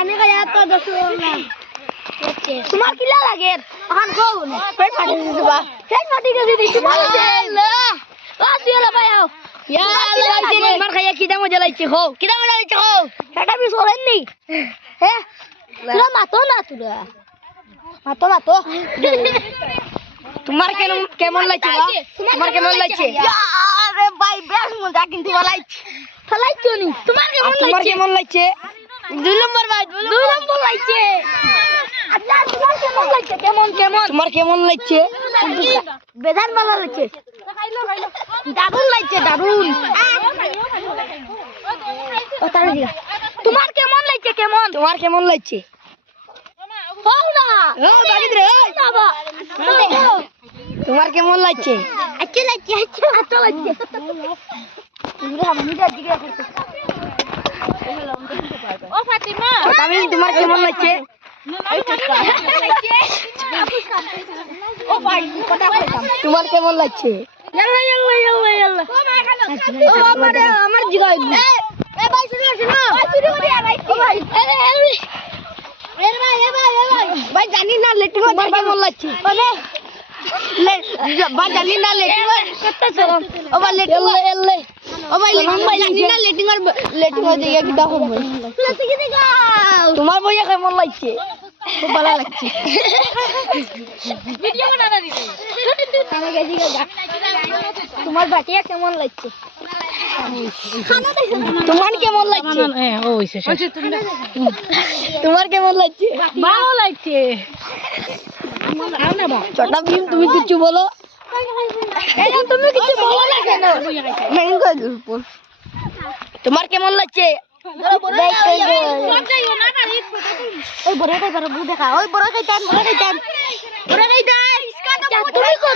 বিরিয়ানি খাইয়া তো তোমার কি লাগে এখন খাও না পেট ফাটি দিছে বা পেট ফাটি গেছে দিছি আল্লাহ আসিলা ভাইও ইয়া আল্লাহ মার খাইয়া কি দাম জ্বালাইছে খাও কি দাম জ্বালাইছে খাও সেটা বি চলেন নি হে তোরা মাতো না তোরা মাতো তোমার কেমন লাগছে তোমার কেমন লাগছে আরে ভাই বেশ মজা কিন্তু লাগছে ফলাইছো নি তোমার কেমন লাগছে 2 নম্বর ভাই 2 নম্বর লাগছে আচ্ছা তোমার কেমন লাগছে কেমন তোমার কেমন লাগছে বেজান ভালো লাগছে দারুণ লাগছে দারুণ তোমার কেমন লাগছে তোমার কেমন লাগছে হও না ও বাগিদ রে বাবা তোমার কেমন লাগছে আচ্ছা লাগছে পুরো আমি যা জিজ্ঞাসা করতে ও ফাতিমা আমি তোমার কেমন লাগছে ও ভাই কথা কইতাম তোমার কেমন লাগছে ইয়াল্লা ও আমার জিগাই এ ভাই শুনো শুরু করি ভাই ও ভাই ভাই জানি না লেটিং কেমন লাগছে ভাই জানি না লেটিং কত চলো ও ভাই লেটিং ও ভাই জানি না লেটিং দিয়ে কি দাও তোমার বইয়া কেমন লাগছে খুব ভালো লাগছে ভিডিও বানানা দিতে আমাকে জিজ্ঞাসা তোমার বাটিয়া কেমন লাগছে তোমার কেমন লাগছে হ্যাঁ ও হইছে তোমার কেমন লাগছে ভালো লাগছে ছোটা ভীম তুমি কিছু বলো তুমি কিছু বলো না কেন তোমার কেমন লাগছে ওই বড় খাইবার বউ দেখা ওই বড় খাইতাম